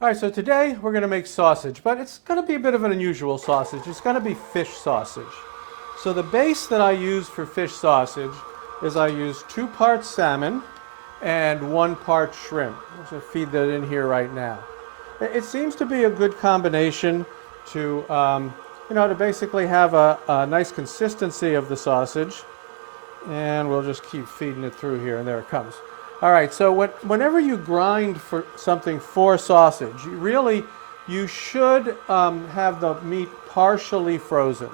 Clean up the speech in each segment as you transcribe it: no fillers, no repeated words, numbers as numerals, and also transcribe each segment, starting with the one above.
All right, so today we're going to make sausage, but it's going to be a bit of an unusual sausage. It's going to be fish sausage. So the base that I use for fish sausage is I use 2 parts salmon and 1 part shrimp. I'm going to feed that in here right now. It seems to be a good combination to, to basically have a nice consistency of the sausage. And we'll just keep feeding it through here, and there it comes. All right, so whenever you grind for something for sausage, you should have the meat partially frozen.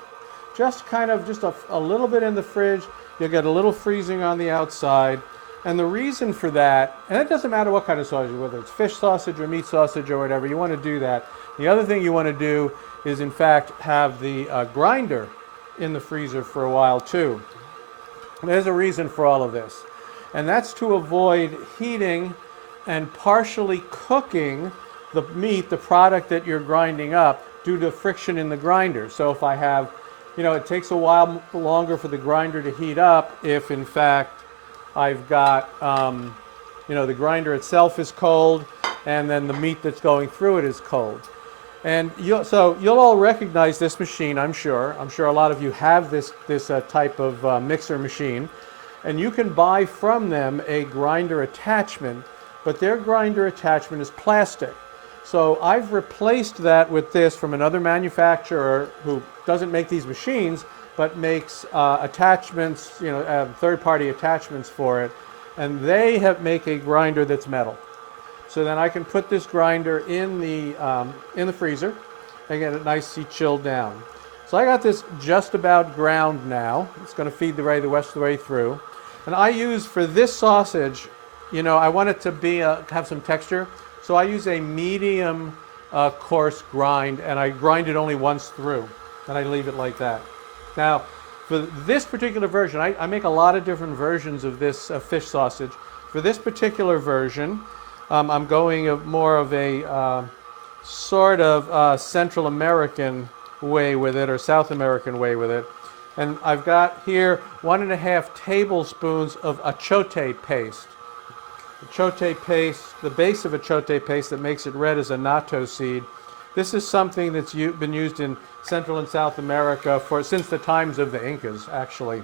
Just a little bit in the fridge. You'll get a little freezing on the outside. And the reason for that, and it doesn't matter what kind of sausage, whether it's fish sausage or meat sausage or whatever, you want to do that. The other thing you want to do is, in fact, have the grinder in the freezer for a while too. And there's a reason for all of this. And that's to avoid heating and partially cooking the meat, the product that you're grinding up, due to friction in the grinder. So if I have, it takes a while longer for the grinder to heat up if, in fact, I've got, the grinder itself is cold and then the meat that's going through it is cold. And you'll all recognize this machine, I'm sure. I'm sure a lot of you have this type of mixer machine. And you can buy from them a grinder attachment, but their grinder attachment is plastic. So I've replaced that with this from another manufacturer who doesn't make these machines, but makes attachments, third-party attachments for it. And they make a grinder that's metal. So then I can put this grinder in the freezer and get it nicely chilled down. So I got this just about ground now. It's going to feed the rest of the way through. And I use, for this sausage, I want it to have some texture. So I use a medium coarse grind, and I grind it only once through. And I leave it like that. Now, for this particular version, I make a lot of different versions of this fish sausage. For this particular version, I'm going more of a sort of Central American way with it, or South American way with it. And I've got here 1.5 tablespoons of achiote paste. Achiote paste, the base of achiote paste that makes it red is a natto seed. This is something that's been used in Central and South America since the times of the Incas, actually.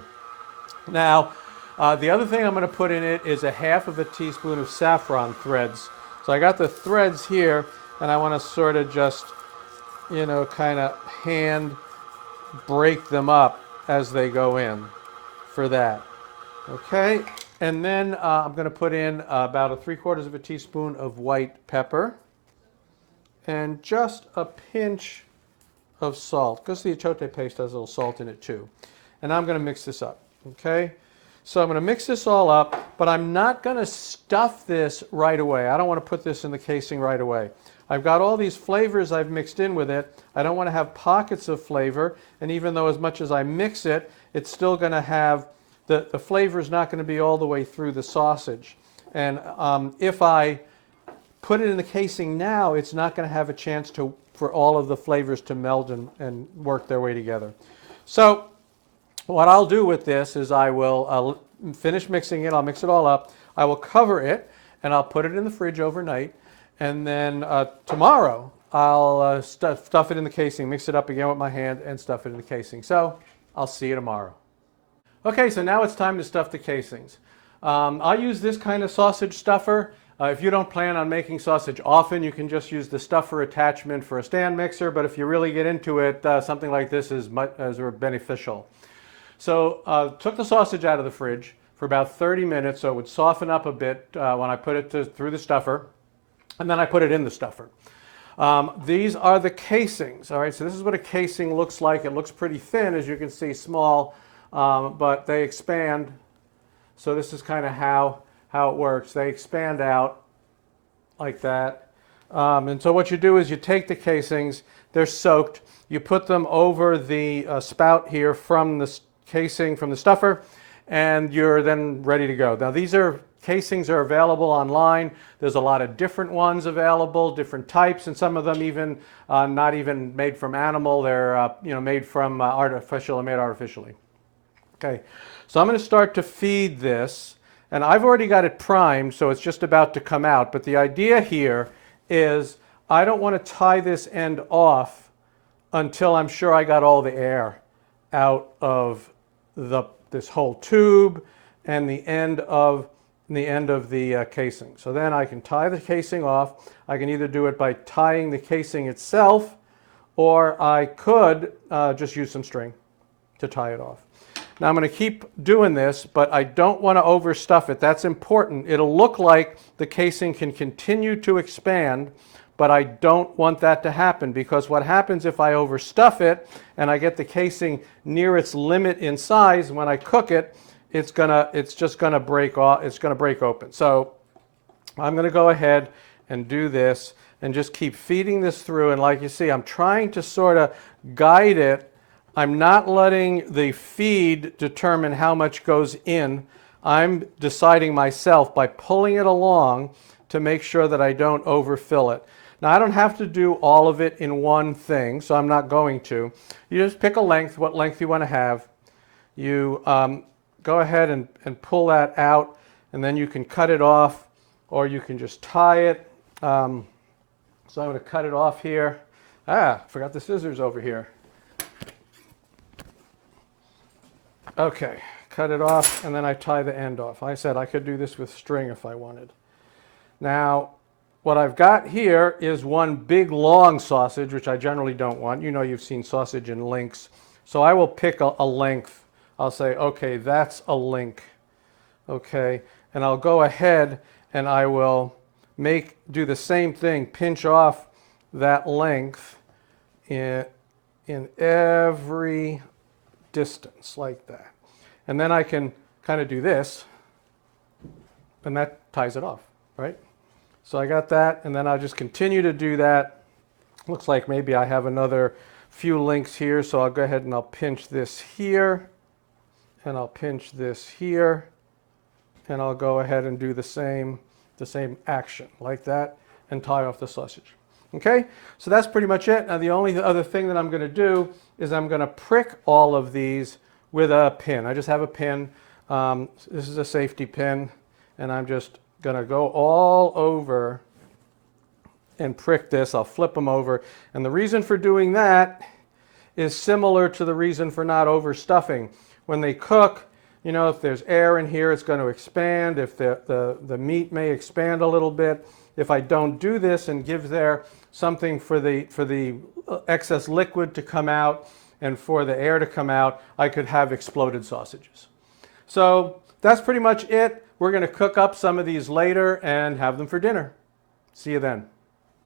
Now, the other thing I'm going to put in it is 1/2 teaspoon of saffron threads. So I got the threads here, and I want to sort of just, kind of hand break them up as they go in for that. Okay, and then I'm going to put in about 3/4 teaspoon of white pepper and just a pinch of salt, because the achiote paste has a little salt in it too. And I'm going to mix this up, okay? So I'm going to mix this all up, but I'm not going to stuff this right away. I don't want to put this in the casing right away. I've got all these flavors I've mixed in with it. I don't want to have pockets of flavor, and even though as much as I mix it, it's still going to have, the flavor is not going to be all the way through the sausage. And if I put it in the casing now, it's not going to have a chance for all of the flavors to meld and work their way together. So what I'll do with this is I will finish mixing it. I'll mix it all up. I will cover it, and I'll put it in the fridge overnight. And then tomorrow, I'll stuff it in the casing, mix it up again with my hand, and stuff it in the casing. So I'll see you tomorrow. Okay, so now it's time to stuff the casings. I'll use this kind of sausage stuffer. If you don't plan on making sausage often, you can just use the stuffer attachment for a stand mixer. But if you really get into it, something like this is beneficial. So took the sausage out of the fridge for about 30 minutes so it would soften up a bit when I put it through the stuffer. And then I put it in the stuffer. These are the casings. All right, so this is what a casing looks like. It looks pretty thin, as you can see, small, but they expand. So this is kind of how it works. They expand out like that. And so what you do is you take the casings, they're soaked, you put them over the spout here from the casing, from the stuffer, and you're then ready to go. Now casings are available online. There's a lot of different ones available, different types, and some of them even not even made from animal. They're made from made artificially. Okay, so I'm going to start to feed this, and I've already got it primed, so it's just about to come out. But the idea here is I don't want to tie this end off until I'm sure I got all the air out of this whole tube and the end of the casing. So then I can tie the casing off. I can either do it by tying the casing itself, or I could just use some string to tie it off. Now I'm going to keep doing this, but I don't want to overstuff it. That's important. It'll look like the casing can continue to expand, but I don't want that to happen, because what happens if I overstuff it and I get the casing near its limit in size, when I cook it, it's just gonna break off. It's gonna break open. So I'm gonna go ahead and do this and just keep feeding this through. And like you see, I'm trying to sort of guide it. I'm not letting the feed determine how much goes in. I'm deciding myself by pulling it along to make sure that I don't overfill it. Now I don't have to do all of it in one thing, so I'm not going to. You just pick a length, what length you want to have. You go ahead and pull that out, and then you can cut it off, or you can just tie it. So I'm going to cut it off here. Forgot the scissors over here. Okay, cut it off, and then I tie the end off. Like I said, I could do this with string if I wanted. Now, what I've got here is one big long sausage, which I generally don't want. You know, you've seen sausage in links. So I will pick a length. I'll say, okay, that's a link. Okay, and I'll go ahead and I will do the same thing, pinch off that length in every distance like that. And then I can kind of do this, and that ties it off, right? So I got that, and then I'll just continue to do that. Looks like maybe I have another few links here, so I'll go ahead and I'll pinch this here, and I'll pinch this here, and I'll go ahead and do the same action like that and tie off the sausage. Okay, so that's pretty much it. Now the only other thing that I'm going to do is I'm going to prick all of these with a pin. I just have a pin. This is a safety pin, and I'm just going to go all over and prick this. I'll flip them over, and the reason for doing that is similar to the reason for not overstuffing. When they cook, you know, if there's air in here, it's going to expand. If the meat may expand a little bit. If I don't do this and give there something for the excess liquid to come out and for the air to come out, I could have exploded sausages. So that's pretty much it. We're going to cook up some of these later and have them for dinner. See you then.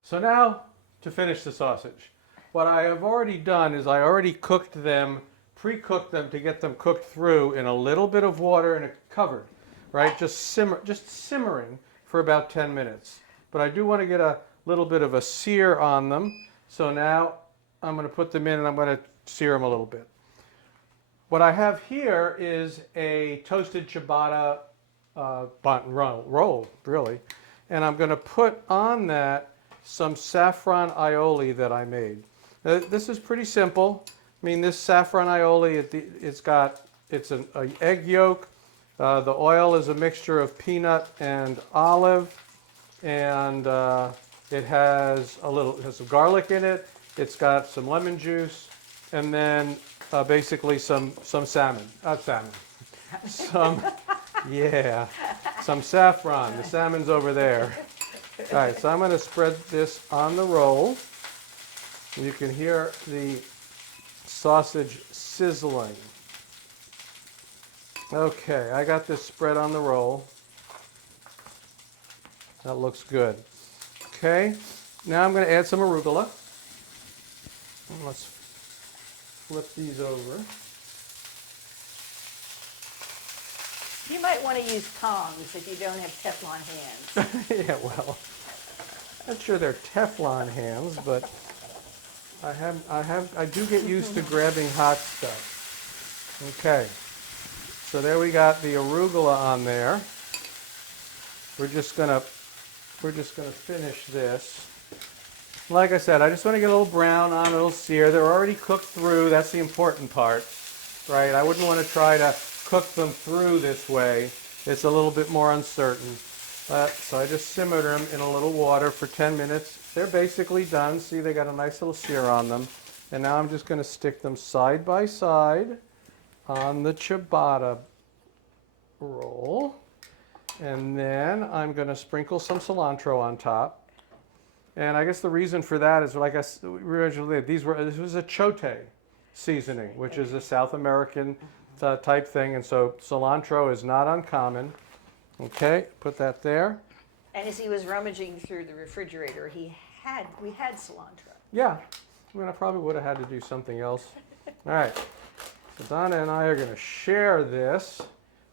So now to finish the sausage. What I have already done is I already cooked them, pre-cooked them to get them cooked through in a little bit of water and covered, right? Just simmering for about 10 minutes. But I do want to get a little bit of a sear on them. So now I'm going to put them in and I'm going to sear them a little bit. What I have here is a toasted ciabatta bun roll, really. And I'm going to put on that some saffron aioli that I made. This is pretty simple. I mean, this saffron aioli, it's an egg yolk. The oil is a mixture of peanut and olive, and it has some garlic in it. It's got some lemon juice, and then basically some salmon. Some saffron. The salmon's over there. All right, so I'm going to spread this on the roll. You can hear the sausage sizzling. Okay, I got this spread on the roll. That looks good. Okay, now I'm going to add some arugula. Let's flip these over. You might want to use tongs if you don't have Teflon hands. Yeah, well, I'm not sure they're Teflon hands, but I do get used to grabbing hot stuff. Okay, so there we got the arugula on there. We're just gonna finish this. Like I said, I just want to get a little brown on, a little sear. They're already cooked through. That's the important part, right? I wouldn't want to try to cook them through this way. It's a little bit more uncertain. So I just simmered them in a little water for 10 minutes they're basically done. See, they got a nice little sear on them. And now I'm just going to stick them side by side on the ciabatta roll. And then I'm going to sprinkle some cilantro on top. And I guess the reason for that is, like originally, this was Achiote seasoning, which is a South American type thing. And so cilantro is not uncommon. Okay, put that there. And as he was rummaging through the refrigerator, we had cilantro. Yeah, I mean, I probably would have had to do something else. All right, so Donna and I are going to share this.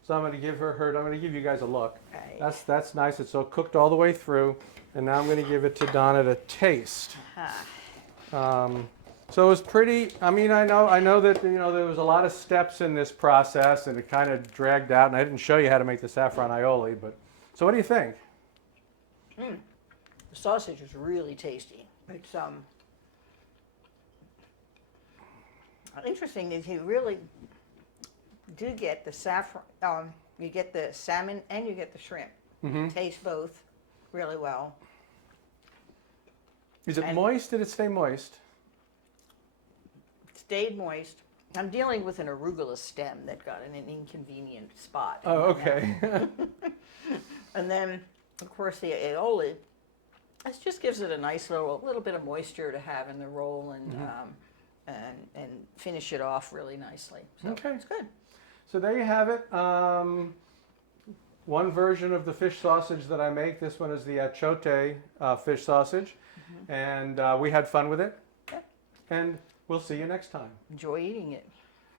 So I'm going to give I'm going to give you guys a look. Right. That's nice. It's all cooked all the way through. And now I'm going to give it to Donna to taste. So it was pretty, I mean, I know that, there was a lot of steps in this process and it kind of dragged out, and I didn't show you how to make the saffron aioli, but, so what do you think? The sausage is really tasty. It's interesting is you really do get the saffron, you get the salmon and you get the shrimp. Taste both really well. Is it moist? Did it stay moist? Stayed moist. I'm dealing with an arugula stem that got in an inconvenient spot. Oh, okay. And then, of course, the aioli. This just gives it a nice little bit of moisture to have in the roll and finish it off really nicely. So Okay. it's good. So there you have it. One version of the fish sausage that I make. This one is the Achiote fish sausage. And we had fun with it. Yeah. And we'll see you next time. Enjoy eating it.